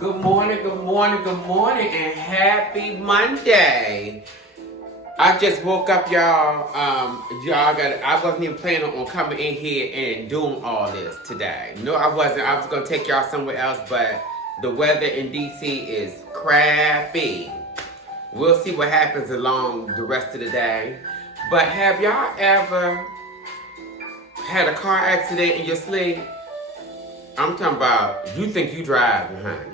Good morning, good morning, good morning, and happy Monday. I just woke up, y'all. I wasn't even planning on coming in here and doing all this today. No, I wasn't. I was gonna take y'all somewhere else, but the weather in DC is crappy. We'll see what happens along the rest of the day. But have y'all ever had a car accident in your sleep? I'm talking about you think you driving, honey.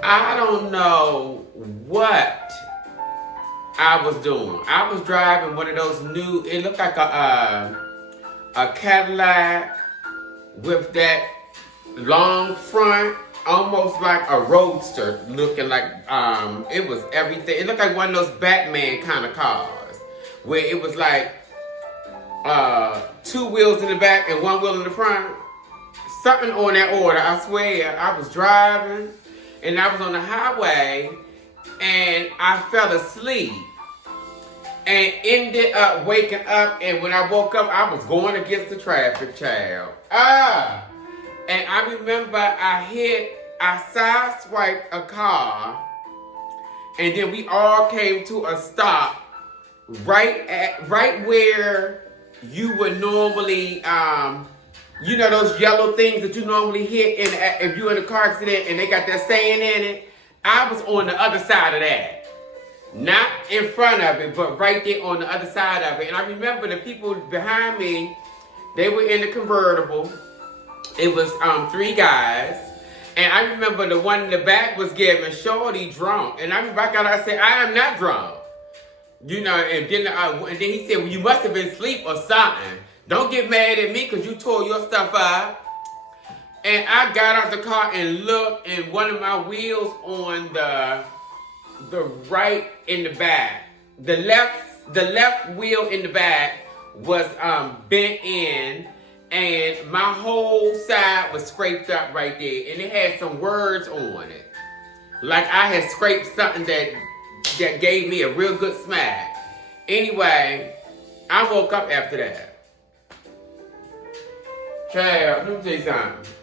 I don't know what I was doing. I was driving one of those new, it looked like a Cadillac with that long front, almost like a roadster, looking like, it was everything. It looked like one of those Batman kind of cars, where it was like two wheels in the back and one wheel in the front. Something on that order, I swear. I was driving, and I was on the highway, and I fell asleep, and ended up waking up, and when I woke up, I was going against the traffic, child. And I remember I sideswiped a car, and then we all came to a stop right where you would normally, you know those yellow things that you normally hit if you're in a car accident and they got that saying in it? I was on the other side of that. Not in front of it, but right there on the other side of it. And I remember the people behind me, they were in the convertible. It was 3 guys. And I remember the one in the back was giving Shorty drunk. And I remember I got out and said, I am not drunk. You know, and then he said, well, you must have been asleep or something. Don't get mad at me because you tore your stuff up. And I got out the car and looked, and one of my wheels on the right in the back, the left wheel in the back was bent in, and my whole side was scraped up right there, and it had some words on it, like I had scraped something that gave me a real good smack. Anyway, I woke up after that. Child, let me tell you something.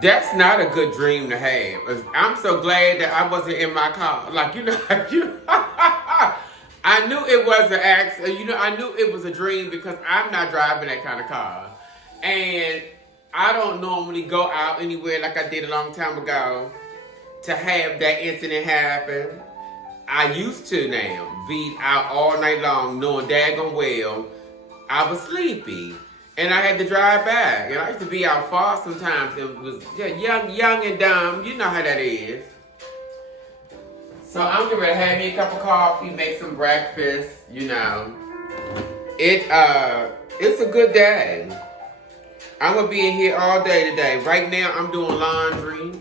That's not a good dream to have. I'm so glad that I wasn't in my car. Like, I knew it was an accident. I knew it was a dream because I'm not driving that kind of car. And I don't normally go out anywhere like I did a long time ago to have that incident happen. I used to now be out all night long knowing daggone well I was sleepy. And I had to drive back. And I used to be out far sometimes. It was young and dumb. You know how that is. So I'm going to have me a cup of coffee, make some breakfast, It's a good day. I'm going to be in here all day today. Right now, I'm doing laundry.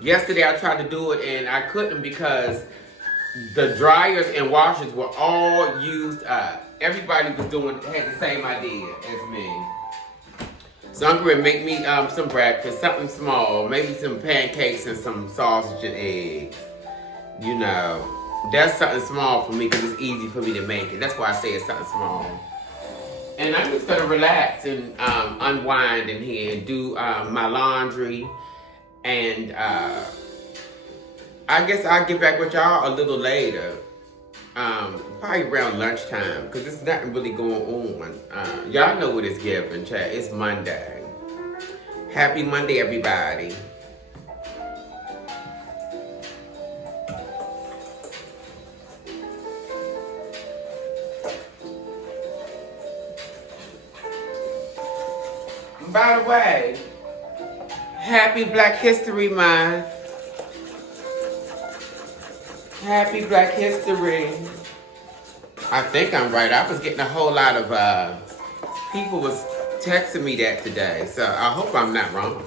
Yesterday, I tried to do it, and I couldn't because the dryers and washers were all used up. Everybody had the same idea as me. So I'm going to make me some breakfast, something small, maybe some pancakes and some sausage and eggs. That's something small for me because it's easy for me to make it. That's why I say it's something small. And I'm just going to relax and unwind in here and do my laundry. And I guess I'll get back with y'all a little later. Probably around lunchtime, because there's nothing really going on. Y'all know what it's giving, chat. It's Monday. Happy Monday, everybody. By the way, happy Black History Month. Happy Black History. I think I'm right. I was getting a whole lot of people was texting me that today, so I hope I'm not wrong.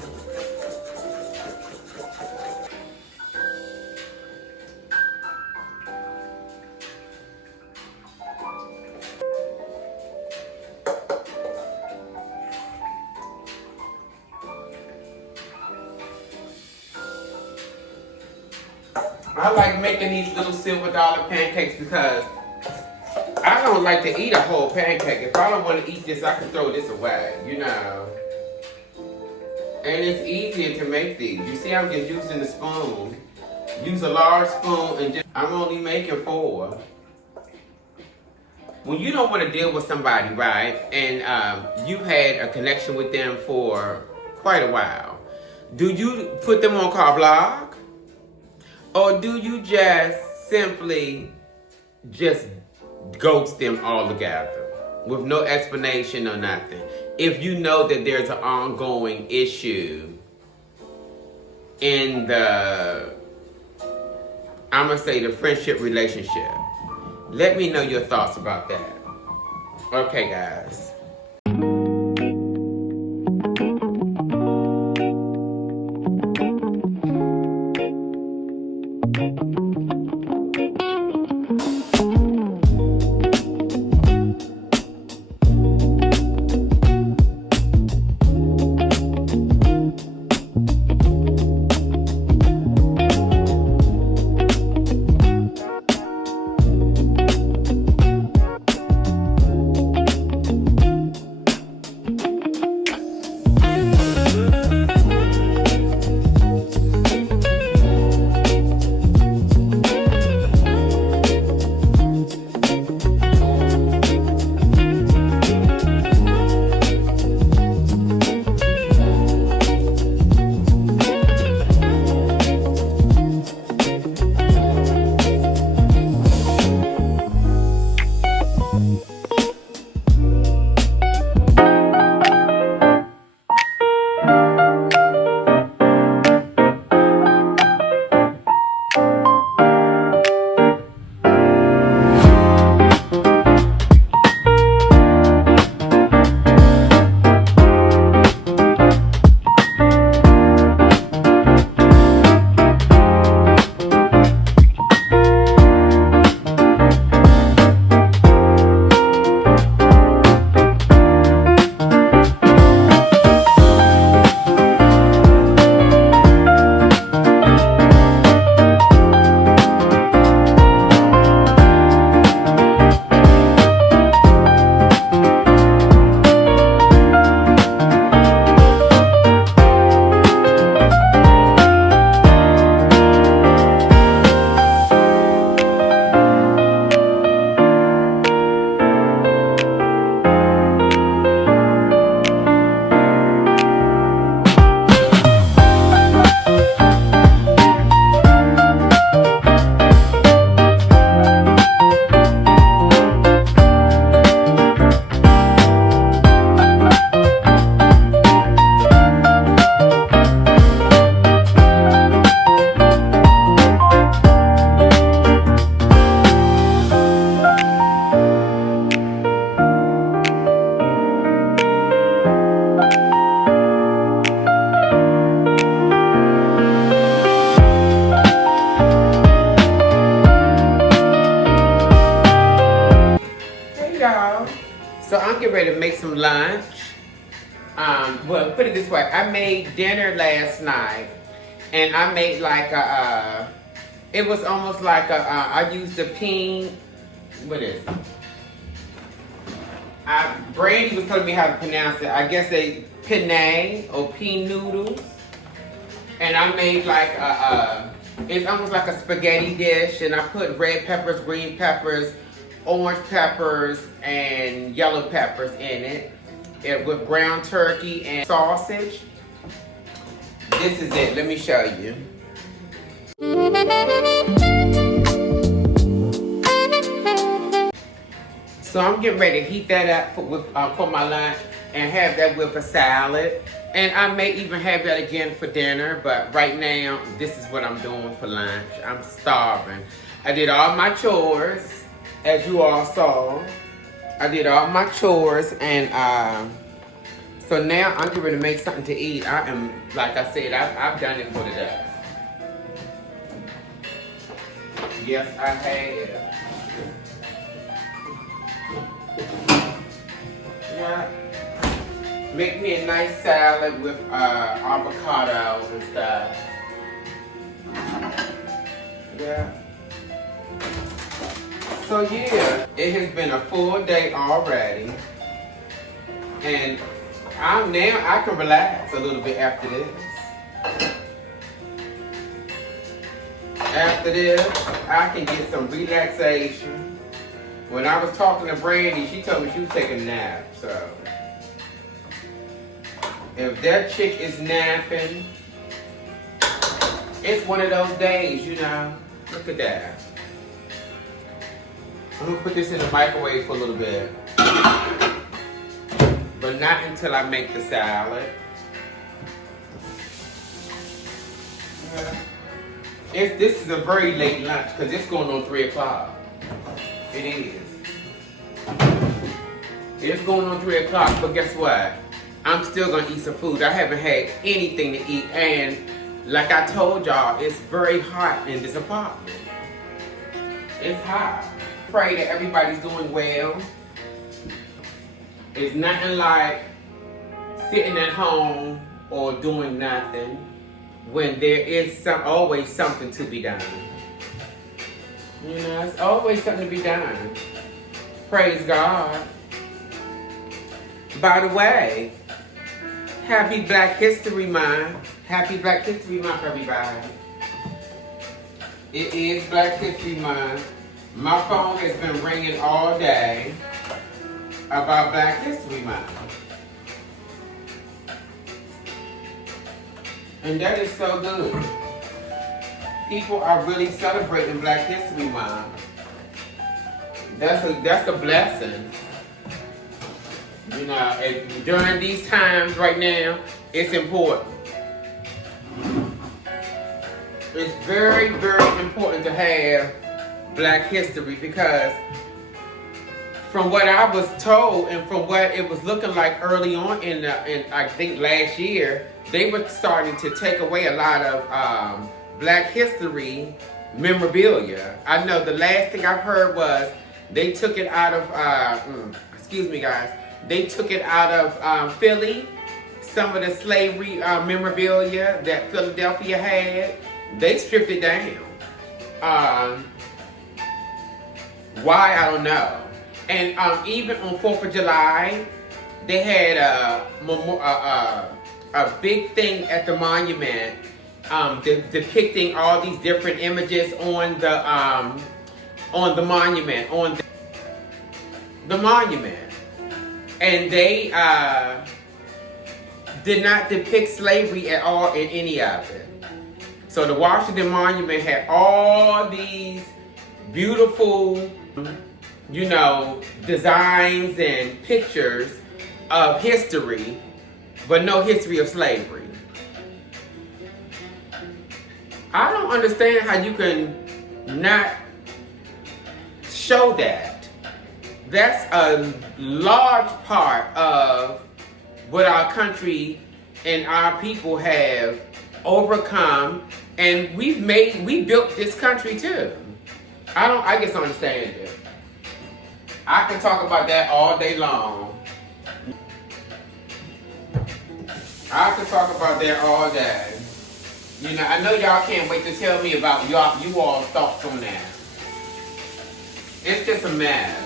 I like making these little silver dollar pancakes because I don't like to eat a whole pancake. If I don't want to eat this, I can throw this away, And it's easier to make these. You see, I'm just using the spoon. Use a large spoon and I'm only making 4. When you don't want to deal with somebody, right, and you've had a connection with them for quite a while, do you put them on car block? Or do you just simply just ghost them altogether with no explanation or nothing? If you know that there's an ongoing issue in the, I'm going to say the friendship relationship. Let me know your thoughts about that. Okay, guys. So I'm getting ready to make some lunch. Well, put it this way. I made dinner last night. And I made like it was almost like I used a peen, what is it? Brandy was telling me how to pronounce it. I guess they penne or pea noodles. And I made like it's almost like a spaghetti dish. And I put red peppers, green peppers, orange peppers, and yellow peppers in it with ground turkey and sausage. This is it. Let me show you. So I'm getting ready to heat that up for my lunch and have that with a salad. And I may even have that again for dinner, but right now, this is what I'm doing for lunch. I'm starving. I did all my chores, as you all saw. I did all my chores, and so now I'm getting ready to make something to eat. I am, like I said, I've done it for today. Yes, I have. Yeah. Make me a nice salad with avocados and stuff. Yeah. So yeah, it has been a full day already. And I can relax a little bit after this. After this, I can get some relaxation. When I was talking to Brandy, she told me she was taking a nap. So if that chick is napping, it's one of those days, you know. Look at that. I'm gonna put this in the microwave for a little bit. But not until I make the salad. This is a very late lunch because it's going on 3 o'clock. It is. It's going on 3 o'clock, but guess what? I'm still gonna eat some food. I haven't had anything to eat, and like I told y'all, it's very hot in this apartment. It's hot. Pray that everybody's doing well. It's nothing like sitting at home or doing nothing when there is always something to be done. You know, it's always something to be done. Praise God. By the way, happy Black History Month. Happy Black History Month, everybody. It is Black History Month. My phone has been ringing all day about Black History Month. And that is so good. People are really celebrating Black History Month. That's a blessing. You know, during these times right now, it's important. It's very, very important to have Black history because from what I was told and from what it was looking like early on in I think last year, they were starting to take away a lot of Black history memorabilia. I know the last thing I've heard was they took it out of, excuse me guys, they took it out of Philly. Some of the slavery memorabilia that Philadelphia had, they stripped it down. Why, I don't know. And even on 4th of July, they had a big thing at the monument depicting all these different images on the monument, the monument. And they did not depict slavery at all in any of it. So the Washington Monument had all these beautiful, you know, designs and pictures of history, but no history of slavery. I don't understand how you can not show that. That's a large part of what our country and our people have overcome, and we built this country too. I just don't understand it. I can talk about that all day long. I can talk about that all day. You know, I know y'all can't wait to tell me about you all's thoughts on that. It's just a mess.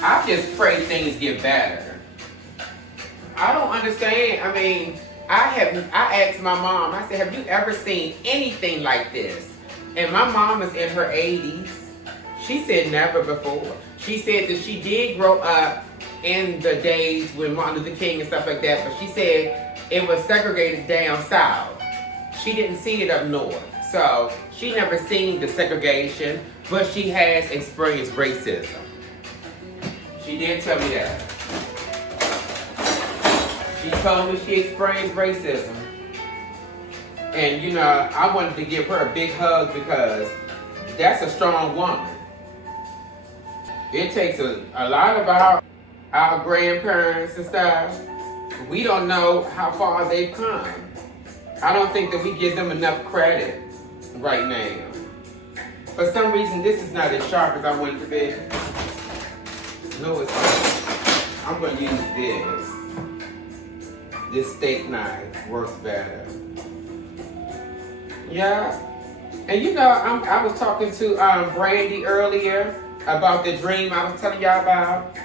I just pray things get better. I don't understand. I mean, I asked my mom, I said, have you ever seen anything like this? And my mom is in her 80s. She said never before. She said that she did grow up in the days when Martin Luther King and stuff like that, but she said it was segregated down south. She didn't see it up north. So she never seen the segregation, but she has experienced racism. She did tell me that. She told me she experienced racism. And you know, I wanted to give her a big hug because that's a strong woman. It takes a lot of our grandparents and stuff. We don't know how far they've come. I don't think that we give them enough credit right now. For some reason, this is not as sharp as I want it to be. No, it's not. I'm going to use this. This steak knife works better. Yeah. And you know, I was talking to Brandy earlier about the dream I was telling y'all about.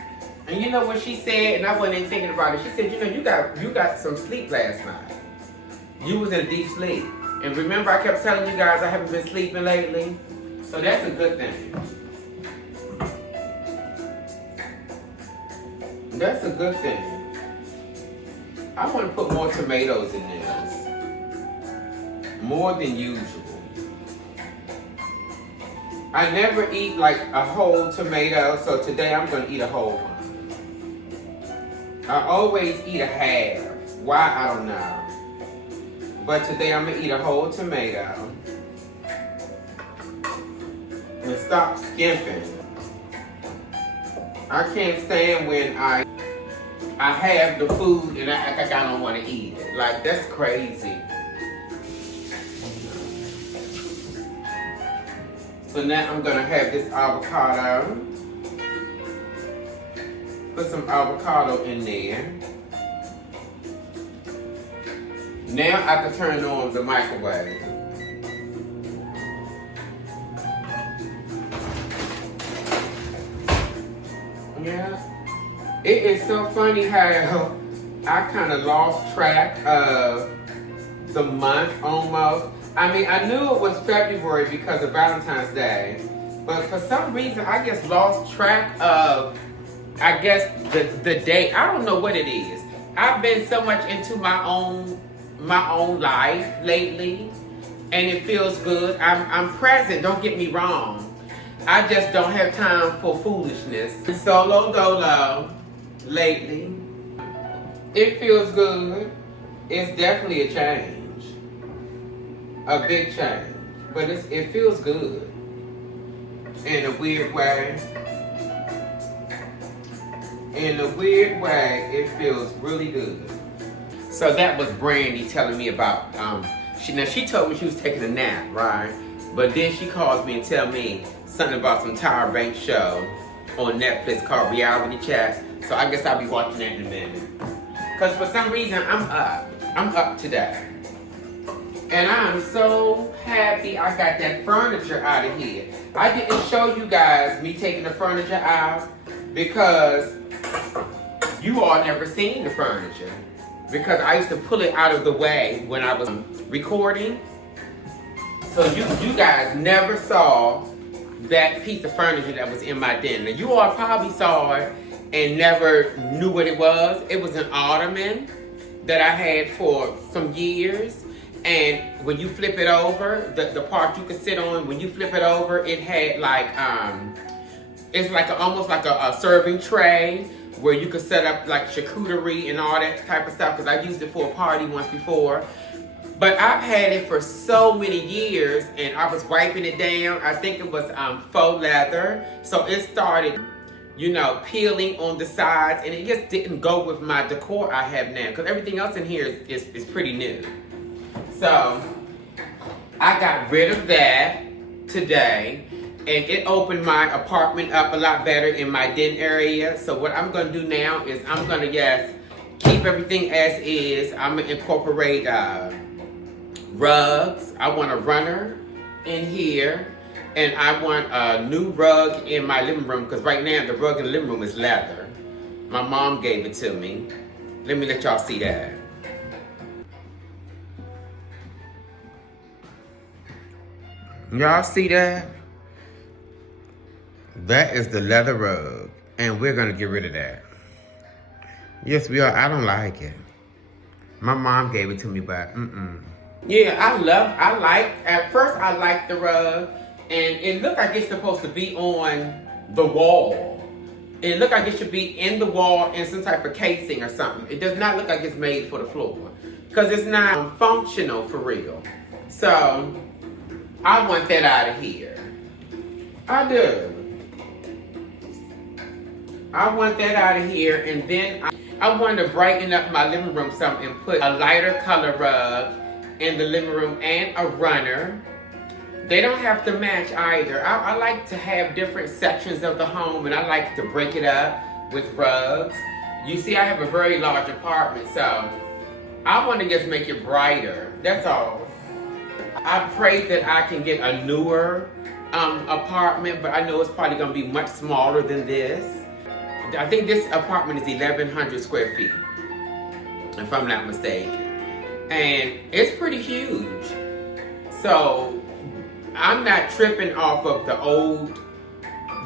And you know what she said, and I wasn't even thinking about it. She said, you know, you got some sleep last night. You was in deep sleep. And remember I kept telling you guys I haven't been sleeping lately? So that's a good thing. That's a good thing. I want to put more tomatoes in this. More than usual. I never eat like a whole tomato, so today I'm going to eat a whole one. I always eat a half. Why, I don't know. But today I'm going to eat a whole tomato. And stop skimping. I can't stand when I have the food and I act like I don't want to eat it. Like, that's crazy. So now I'm going to have this avocado. Put some avocado in there. Now I can turn on the microwave. Yeah. It is so funny how I kind of lost track of the month almost. I mean, I knew it was February because of Valentine's Day, but for some reason I just lost track of, I guess, the date. I don't know what it is. I've been so much into my own life lately, and it feels good. I'm present, don't get me wrong. I just don't have time for foolishness. Solo dolo lately. It feels good. It's definitely a change. A big change. But it feels good. In a weird way. In a weird way, it feels really good. So that was Brandy telling me about, she told me she was taking a nap, right? But then she calls me and tell me something about some Tyra Banks show on Netflix called Reality Chat. So I guess I'll be watching that in a minute. Because for some reason, I'm up. I'm up today. And I'm so happy I got that furniture out of here. I didn't show you guys me taking the furniture out because you all never seen the furniture. Because I used to pull it out of the way when I was recording. So you guys never saw that piece of furniture that was in my den. Now, you all probably saw it and never knew what it was. It was an ottoman that I had for some years. And when you flip it over, the part you could sit on, when you flip it over, it had like, it's like almost like a serving tray where you could set up like charcuterie and all that type of stuff, because I used it for a party once before. But I've had it for so many years, and I was wiping it down. I think it was faux leather. So it started, you know, peeling on the sides, and it just didn't go with my decor I have now, because everything else in here is pretty new. So I got rid of that today, and it opened my apartment up a lot better in my den area. So what I'm going to do now is I'm going to just keep everything as is. I'm going to incorporate rugs. I want a runner in here, and I want a new rug in my living room, because right now the rug in the living room is leather. My mom gave it to me. Let me let y'all see that. Y'all see that? That is the leather rug, and we're gonna get rid of that. Yes, we are. I don't like it. My mom gave it to me, but yeah, at first I liked the rug, and it looked like it's supposed to be on the wall. It looked like it should be in the wall in some type of casing or something. It does not look like it's made for the floor, because it's not functional for real. So I want that out of here. I do. I want that out of here, and then I want to brighten up my living room some and put a lighter color rug in the living room and a runner. They don't have to match either. I like to have different sections of the home, and I like to break it up with rugs. You see, I have a very large apartment, so I want to just make it brighter. That's all. I pray that I can get a newer apartment, but I know it's probably going to be much smaller than this. I think this apartment is 1,100 square feet, if I'm not mistaken. And it's pretty huge. So I'm not tripping off of the old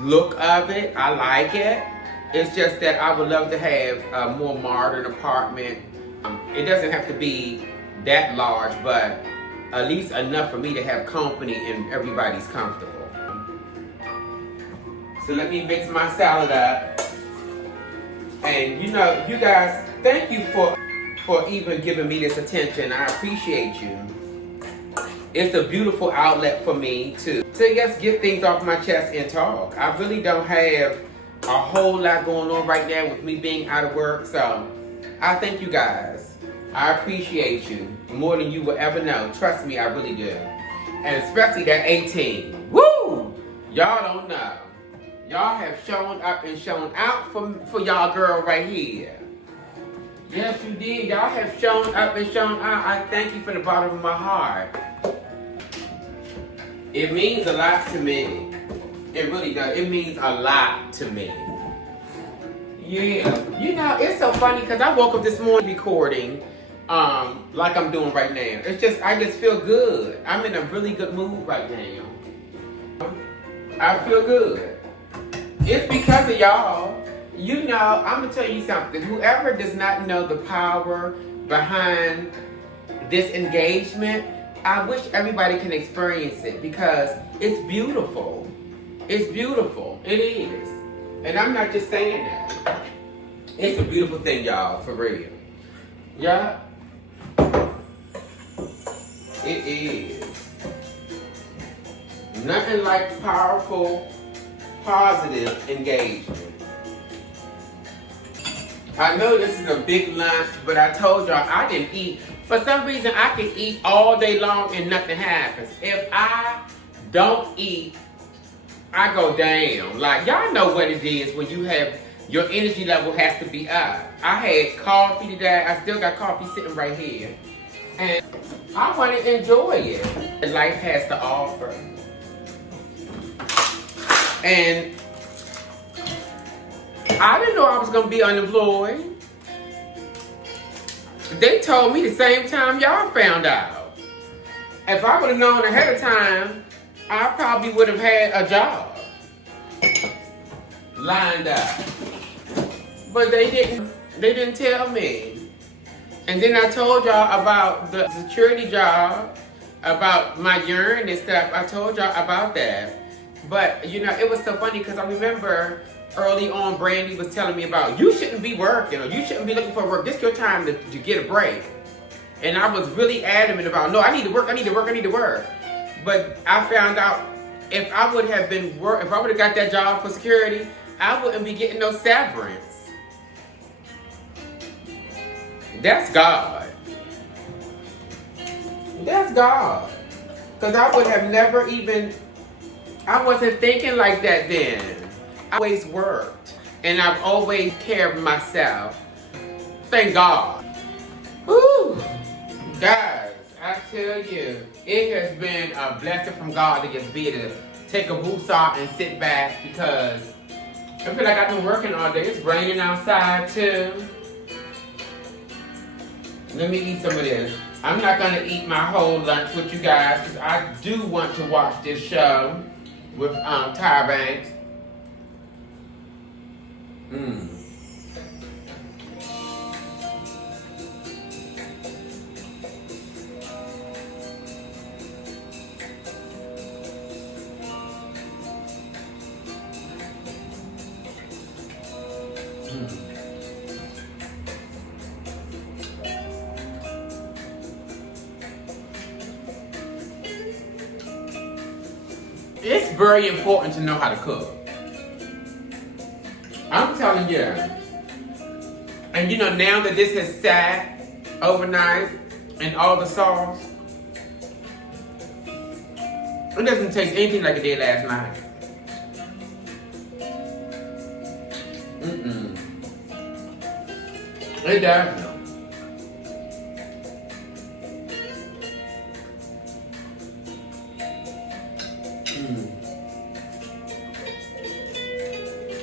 look of it. I like it. It's just that I would love to have a more modern apartment. It doesn't have to be that large, but at least enough for me to have company and everybody's comfortable. So let me mix my salad up. And you know, you guys, thank you for even giving me this attention. I appreciate you. It's a beautiful outlet for me to just get things off my chest and talk. I really don't have a whole lot going on right now with me being out of work. So I thank you guys. I appreciate you more than you will ever know. Trust me, I really do. And especially that 18. Woo! Y'all don't know. Y'all have shown up and shown out for y'all girl right here. Yes, you did. Y'all have shown up and shown out. I thank you from the bottom of my heart. It means a lot to me. It really does. It means a lot to me. Yeah. You know, it's so funny because I woke up this morning recording like I'm doing right now. It's just, I just feel good. I'm in a really good mood right now. I feel good. It's because of y'all. You know, I'm going to tell you something. Whoever does not know the power behind this engagement, I wish everybody can experience it because it's beautiful. It's beautiful. It is. And I'm not just saying that. It's a beautiful thing, y'all, for real. Yeah? It is. Nothing like powerful, positive engagement. I know this is a big lunch, but I told y'all I didn't eat. For some reason, I can eat all day long and nothing happens. If I don't eat, I go down. Like, y'all know what it is when you have, your energy level has to be up. I had coffee today. I still got coffee sitting right here. And I want to enjoy it. Life has to offer. And I didn't know I was going to be unemployed. They told me the same time y'all found out. If I would have known ahead of time, I probably would have had a job lined up. But they didn't tell me. And then I told y'all about the security job, about my urine and stuff. I told y'all about that. But, you know, it was so funny because I remember early on, Brandy was telling me about, you shouldn't be working or you shouldn't be looking for work. This is your time to get a break. And I was really adamant about, no, I need to work, I need to work, I need to work. But I found out if I would have got that job for security, I wouldn't be getting no severance. That's God. That's God. Because I would have never even, I wasn't thinking like that then. I always worked, and I've always cared for myself. Thank God. Woo! Guys, I tell you, it has been a blessing from God to just be able to take a boots off and sit back because I feel like I've been working all day. It's raining outside too. Let me eat some of this. I'm not going to eat my whole lunch with you guys because I do want to watch this show with Tyra Banks. It's very important to know how to cook. I'm telling you. And you know, now that this has sat overnight and all the sauce, it doesn't taste anything like it did last night. It doesn't.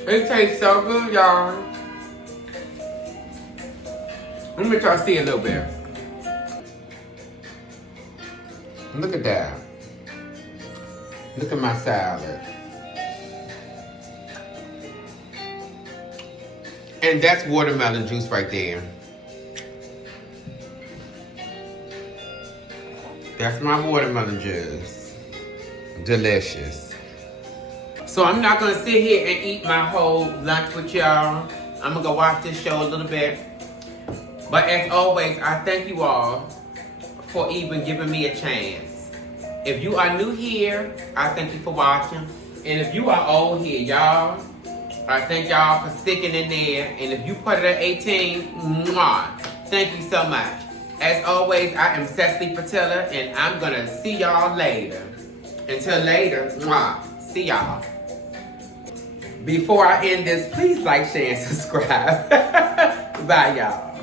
It tastes so good, y'all. Let me try to see a little bit. Look at that. Look at my salad. And that's watermelon juice right there. That's my watermelon juice. Delicious. So I'm not gonna sit here and eat my whole lunch with y'all. I'm gonna go watch this show a little bit. But as always, I thank you all for even giving me a chance. If you are new here, I thank you for watching. And if you are old here, y'all, I thank y'all for sticking in there. And if you put it at 18, mwah, thank you so much. As always, I am Cecily Patilla, and I'm gonna see y'all later. Until later, mwah, see y'all. Before I end this, please like, share, and subscribe. Bye, y'all.